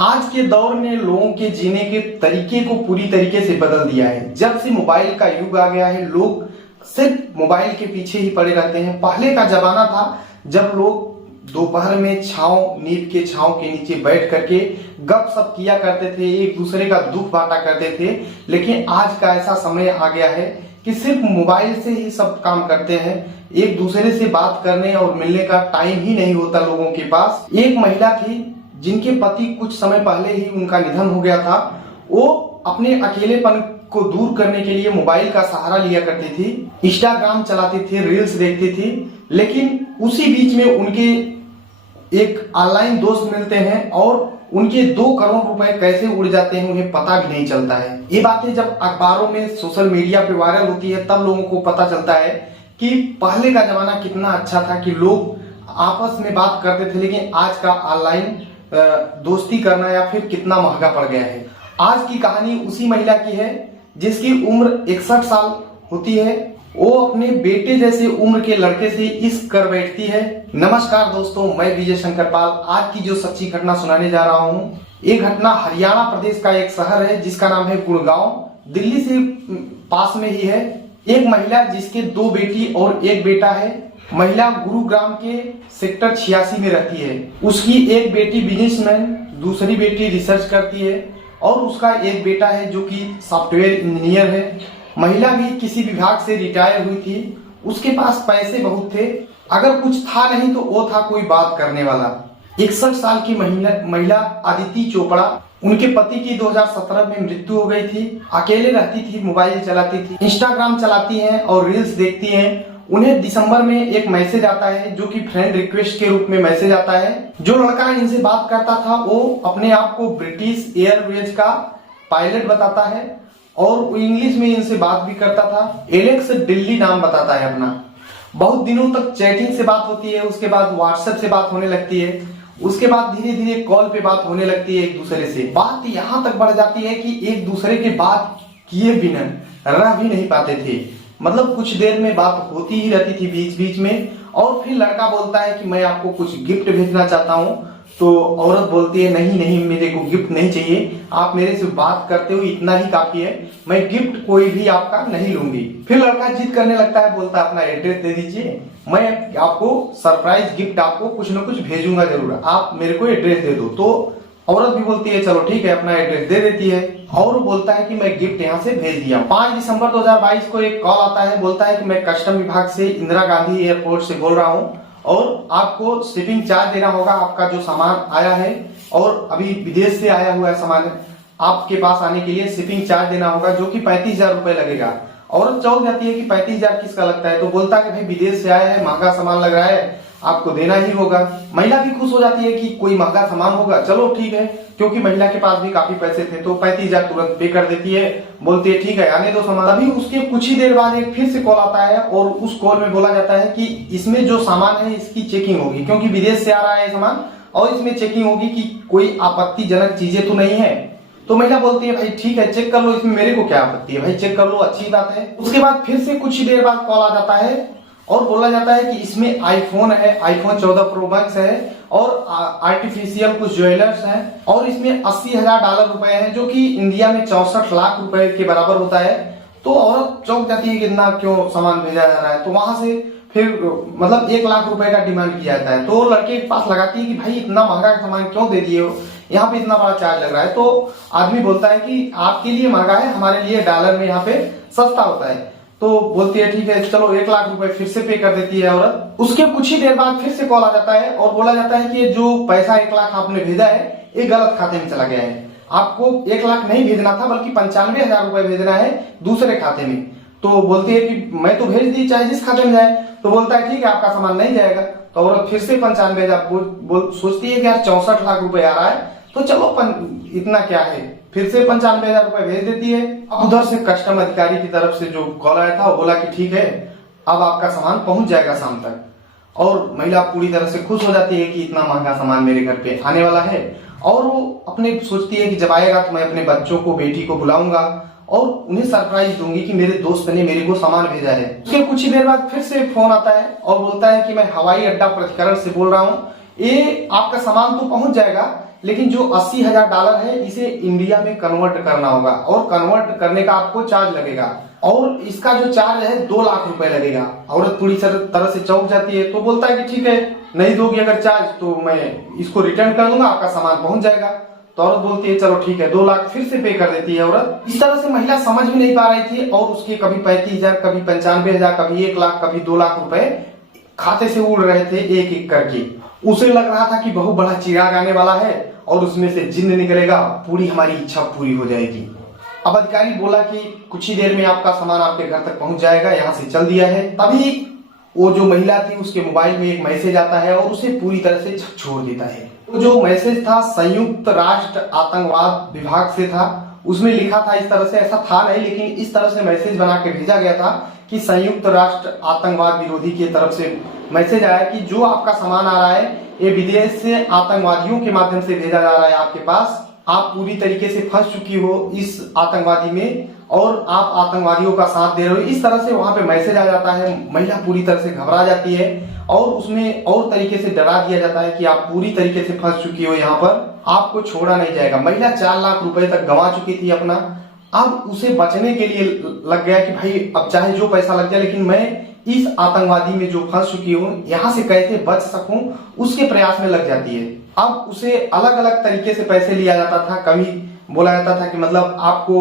आज के दौर ने लोगों के जीने के तरीके को पूरी तरीके से बदल दिया है। जब से मोबाइल का युग आ गया है, लोग सिर्फ मोबाइल के पीछे ही पड़े रहते हैं। पहले का जमाना था जब लोग दोपहर में नीम के छांव के नीचे बैठ करके गपशप किया करते थे, एक दूसरे का दुख बांटा करते थे। लेकिन आज का ऐसा समय आ गया है कि सिर्फ मोबाइल से ही सब काम करते हैं। एक दूसरे से बात करने और मिलने का टाइम ही नहीं होता लोगों के पास। एक महिला थी जिनके पति कुछ समय पहले ही उनका निधन हो गया था। वो अपने अकेलेपन को दूर करने के लिए मोबाइल का सहारा लिया करती थी, इंस्टाग्राम चलाती थी, रील्स देखती थी। लेकिन उसी बीच में उनके एक ऑनलाइन दोस्त मिलते हैं और उनके 2 करोड़ रुपए कैसे उड़ जाते हैं उन्हें पता भी नहीं चलता है। ये बातें जब अखबारों में, सोशल मीडिया पे वायरल होती है तब लोगों को पता चलता है कि पहले का जमाना कितना अच्छा था कि लोग आपस में बात करते थे। लेकिन आज का ऑनलाइन दोस्ती करना या फिर कितना महंगा पड़ गया है। आज की कहानी उसी महिला की है जिसकी उम्र 61 साल होती है। वो अपने बेटे जैसे उम्र के लड़के से इश्क कर बैठती है। नमस्कार दोस्तों, मैं विजय शंकर पाल आज की जो सच्ची घटना सुनाने जा रहा हूँ। ये घटना हरियाणा प्रदेश का एक शहर है जिसका नाम है गुड़गांव, दिल्ली से पास में ही है। एक महिला जिसके 2 बेटी और 1 बेटा है। महिला गुरुग्राम के सेक्टर 86 में रहती है। उसकी एक बेटी बिजनेसमैन, दूसरी बेटी रिसर्च करती है और उसका एक बेटा है जो कि सॉफ्टवेयर इंजीनियर है। महिला भी किसी विभाग से रिटायर हुई थी। उसके पास पैसे बहुत थे, अगर कुछ था नहीं तो वो था कोई बात करने वाला। 61 साल की महिला अदिति चोपड़ा, उनके पति की 2017 में मृत्यु हो गई थी। अकेले रहती थी, मोबाइल चलाती थी, इंस्टाग्राम चलाती हैं और रील्स देखती हैं। उन्हें दिसंबर में एक मैसेज आता है जो कि फ्रेंड रिक्वेस्ट के रूप में मैसेज आता है। जो लड़का इनसे बात करता था वो अपने आप को ब्रिटिश एयरवेज का पायलट बताता है और वो इंग्लिश में इनसे बात भी करता था। एलेक्स दिल्ली नाम बताता है अपना। बहुत दिनों तक चैटिंग से बात होती है, उसके बाद व्हाट्सएप से बात होने लगती है, उसके बाद धीरे धीरे कॉल पे बात होने लगती है एक दूसरे से। बात यहाँ तक बढ़ जाती है कि एक दूसरे के बात किए बिना रह भी नहीं पाते थे। मतलब कुछ देर में बात होती ही रहती थी बीच बीच में। और फिर लड़का बोलता है कि मैं आपको कुछ गिफ्ट भेजना चाहता हूँ। तो औरत बोलती है नहीं नहीं, मेरे को गिफ्ट नहीं चाहिए, आप मेरे से बात करते हो इतना ही काफी है, मैं गिफ्ट कोई भी आपका नहीं लूंगी। फिर लड़का जिद करने लगता है, बोलता है अपना एड्रेस दे दीजिए, मैं आपको सरप्राइज गिफ्ट आपको कुछ न कुछ भेजूंगा जरूर, आप मेरे को एड्रेस दे दो। तो औरत भी बोलती है चलो ठीक है, अपना एड्रेस दे देती है और बोलता है कि मैं गिफ्ट यहाँ से भेज दिया। 5 दिसंबर 2022 को एक कॉल आता है, बोलता है कि मैं कस्टम विभाग से इंदिरा गांधी एयरपोर्ट से बोल रहा हूँ और आपको शिपिंग चार्ज देना होगा। आपका जो सामान आया है और अभी विदेश से आया हुआ है सामान, आपके पास आने के लिए शिपिंग चार्ज देना होगा जो कि 35,000 रुपए लगेगा। औरत चौंक जाती है कि 35,000 किसका लगता है। तो बोलता है कि भाई विदेश से आया है, महंगा सामान लग रहा है, आपको देना ही होगा। महिला भी खुश हो जाती है कि कोई महंगा सामान होगा, चलो ठीक है, क्योंकि महिला के पास भी काफी पैसे थे तो 35,000 तुरंत पे कर देती है। बोलती है ठीक है आने दो सामान। अभी उसके कुछ ही देर बाद एक फिर से कॉल आता है और उस कॉल में बोला जाता है कि इसमें जो सामान है इसकी चेकिंग होगी, क्योंकि विदेश से आ रहा है सामान और इसमें चेकिंग होगी कि कोई आपत्तिजनक चीजें तो नहीं है। तो महिला बोलती है भाई ठीक है चेक कर लो, इसमें मेरे को क्या आपत्ति है, भाई चेक कर लो, अच्छी बात है। उसके बाद फिर से कुछ ही देर बाद कॉल आ जाता है और बोला जाता है कि इसमें आईफोन है, आईफोन 14 प्रो मैक्स है और आर्टिफिशियल कुछ ज्वेलर्स हैं और इसमें $80,000 रुपए हैं जो कि इंडिया में 64 लाख रुपए के बराबर होता है। तो औरत चौंक जाती है कि इतना क्यों सामान भेजा जा रहा है। तो वहां से फिर मतलब 1 लाख रुपए का डिमांड किया जाता है। तो लड़के के पास लगाती है कि भाई इतना महंगा सामान क्यों दे दिए हो, यहाँ पे इतना बड़ा चार्ज लग रहा है। तो आदमी बोलता है कि आपके लिए महंगा है, हमारे लिए डॉलर में यहाँ पे सस्ता होता है। तो बोलती है ठीक है चलो 1 लाख रुपए फिर से पे कर देती है औरत। उसके कुछ ही देर बाद फिर से कॉल आ जाता है और बोला जाता है कि ये जो पैसा 1 लाख आपने भेजा है ये गलत खाते में चला गया है, आपको 1 लाख नहीं भेजना था बल्कि 95,000 रुपए भेजना है दूसरे खाते में। तो बोलती है कि मैं तो भेज दी चाहे जिस खाते में जाए। तो बोलता है ठीक है आपका सामान नहीं जाएगा। तो औरत फिर से 95,000 सोचती है कि यार 64 लाख रुपए आ रहा है तो चलो इतना क्या है, फिर से 95,000 रुपए भेज देती है। अब उधर से कस्टम अधिकारी की तरफ से जो कॉल आया था वो बोला कि ठीक है अब आपका सामान पहुंच जाएगा शाम तक। और महिला पूरी तरह से खुश हो जाती है कि इतना महंगा सामान मेरे घर पे आने वाला है और वो अपने सोचती है कि जब आएगा तो मैं अपने बच्चों को, बेटी को बुलाऊंगा और उन्हें सरप्राइज दूंगी कि मेरे दोस्त ने मेरे को सामान भेजा है। उसके कुछ ही देर बाद फिर से फोन आता है और बोलता है कि मैं हवाई अड्डा प्राधिकरण से बोल रहा हूँ, ये आपका सामान तो पहुंच जाएगा लेकिन जो $80,000 है इसे इंडिया में कन्वर्ट करना होगा और कन्वर्ट करने का आपको चार्ज लगेगा और इसका जो चार्ज है 2 लाख रुपए लगेगा। औरत पूरी तरह से चौंक जाती है तो बोलता है कि ठीक है, नहीं दोगी अगर चार्ज तो मैं इसको रिटर्न कर दूंगा, आपका सामान पहुंच जाएगा। तो औरत बोलती है चलो ठीक है, 2 लाख फिर से पे कर देती है औरत। इस तरह से महिला समझ भी नहीं पा रही थी और उसके कभी 35,000, कभी 95,000, कभी 1 लाख, कभी 2 लाख रुपए खाते से उड़ रहे थे एक एक करके। उसे लग रहा था कि बहुत बड़ा चिराग आने वाला है और उसमें से जिन्न निकलेगा, पूरी हमारी इच्छा पूरी हो जाएगी। अब अधिकारी बोला कि कुछ ही देर में आपका सामान आपके घर तक पहुंच जाएगा, यहाँ से चल दिया है। तभी वो जो महिला थी उसके मोबाइल में एक मैसेज आता है और उसे पूरी तरह से झकझोर देता है। वो जो मैसेज था संयुक्त राष्ट्र आतंकवाद विभाग से था। उसमें लिखा था इस तरह से, ऐसा था नहीं लेकिन इस तरह से मैसेज बना के भेजा गया था कि संयुक्त राष्ट्र आतंकवाद विरोधी की तरफ से मैसेज आया कि जो आपका सामान आ रहा है ये विदेश से आतंकवादियों के माध्यम से भेजा जा रहा है आपके पास। आप पूरी तरीके से फंस चुकी हो इस आतंकवादी में और आप आतंकवादियों का साथ दे रहे हो। इस तरह से वहां पे मैसेज आ जाता है। महिला पूरी तरह से घबरा जाती है और उसमें और तरीके से डरा दिया जाता है कि आप पूरी तरीके से फंस चुकी हो, यहाँ पर आपको छोड़ा नहीं जाएगा। महिला 4 लाख रुपए तक गंवा चुकी थी अपना। अब उसे बचने के लिए लग गया कि भाई अब चाहे जो पैसा लग जाए लेकिन मैं इस आतंकवादी में जो फंस चुकी हूँ यहाँ से कैसे बच सकूं, उसके प्रयास में लग जाती है। अब उसे अलग अलग तरीके से पैसे लिया जाता था। कभी बोला जाता था कि मतलब आपको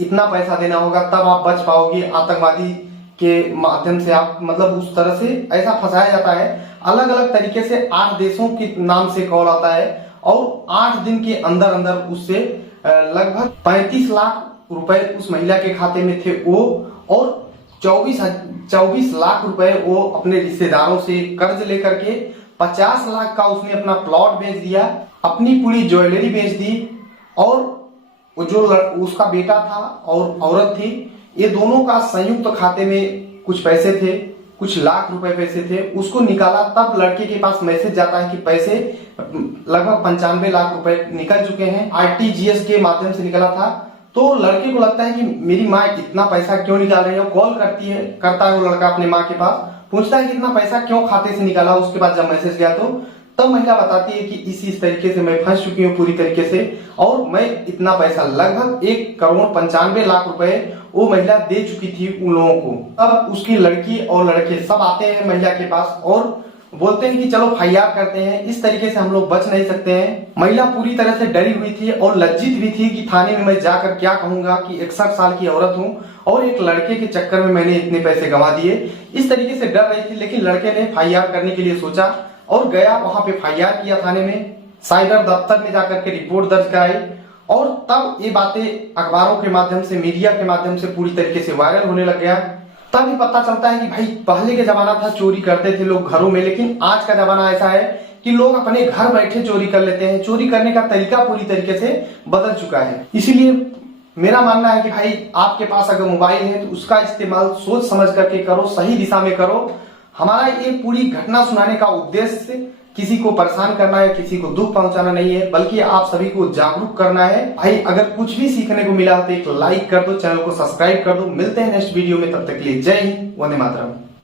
इतना पैसा देना होगा तब आप बच पाओगे आतंकवादी के माध्यम से, आप मतलब उस तरह से ऐसा फंसाया जाता है। अलग अलग तरीके से 8 देशों के नाम से कॉल आता है और 8 दिन के अंदर अंदर उससे लगभग 35 लाख रुपए उस महिला के खाते में थे वो, और 24 लाख रुपए वो अपने रिश्तेदारों से कर्ज लेकर के 50 लाख का उसने अपना प्लॉट बेच दिया, अपनी पूरी ज्वेलरी बेच दी। और वो जो उसका बेटा था और औरत थी, ये दोनों का संयुक्त खाते में कुछ पैसे थे, कुछ लाख रुपए पैसे थे। उसको निकाला तब लड़के के पास मैसेज जाता है कि पैसे लगभग 95 लाख रुपए निकल चुके हैं। RTGS के माध्यम से निकला था। तो लड़के को लगता है कि मेरी माँ इतना पैसा क्यों निकाल रही है। कॉल करता है वो लड़का अपने माँ के पास, पूछता है कि इतना पैसा क्यों खाते से निकाला। उसके बाद जब मैसेज गया तो तब महिला बताती है कि इस तरीके से मैं फंस चुकी हूँ पूरी तरीके से और मैं इतना पैसा लगभग 1,95,00,000 रुपए वो महिला दे चुकी थी उन लोगों को। तब उसकी लड़की और लड़के सब आते हैं महिला के पास और बोलते हैं कि चलो FIR करते हैं, इस तरीके से हम लोग बच नहीं सकते हैं। महिला पूरी तरह से डरी हुई थी और लज्जित भी थी कि थाने में मैं जाकर क्या कहूंगा कि 61 साल की औरत हूं और एक लड़के के चक्कर में मैंने इतने पैसे गंवा दिए। इस तरीके से डर रही थी, लेकिन लड़के ने FIR करने के लिए सोचा और गया वहां पे FIR किया थाने में, साइबर दफ्तर में जाकर के रिपोर्ट दर्ज कराई। और तब ये बातें अखबारों के माध्यम से, मीडिया के माध्यम से पूरी तरीके से वायरल होने लग गया। तब ही पता चलता है कि भाई पहले के जमाना था चोरी करते थे लोग घरों में, लेकिन आज का जमाना ऐसा है कि लोग अपने घर बैठे चोरी कर लेते हैं। चोरी करने का तरीका पूरी तरीके से बदल चुका है। इसीलिए मेरा मानना है कि भाई आपके पास अगर मोबाइल है तो उसका इस्तेमाल सोच समझ करके करो, सही दिशा में करो। हमारा ये पूरी घटना सुनाने का उद्देश्य किसी को परेशान करना है, किसी को दुख पहुंचाना नहीं है, बल्कि आप सभी को जागरूक करना है। भाई अगर कुछ भी सीखने को मिला तो एक लाइक कर दो, चैनल को सब्सक्राइब कर दो। मिलते हैं नेक्स्ट वीडियो में, तब तक के लिए जय हिंद, वंदे मातरम।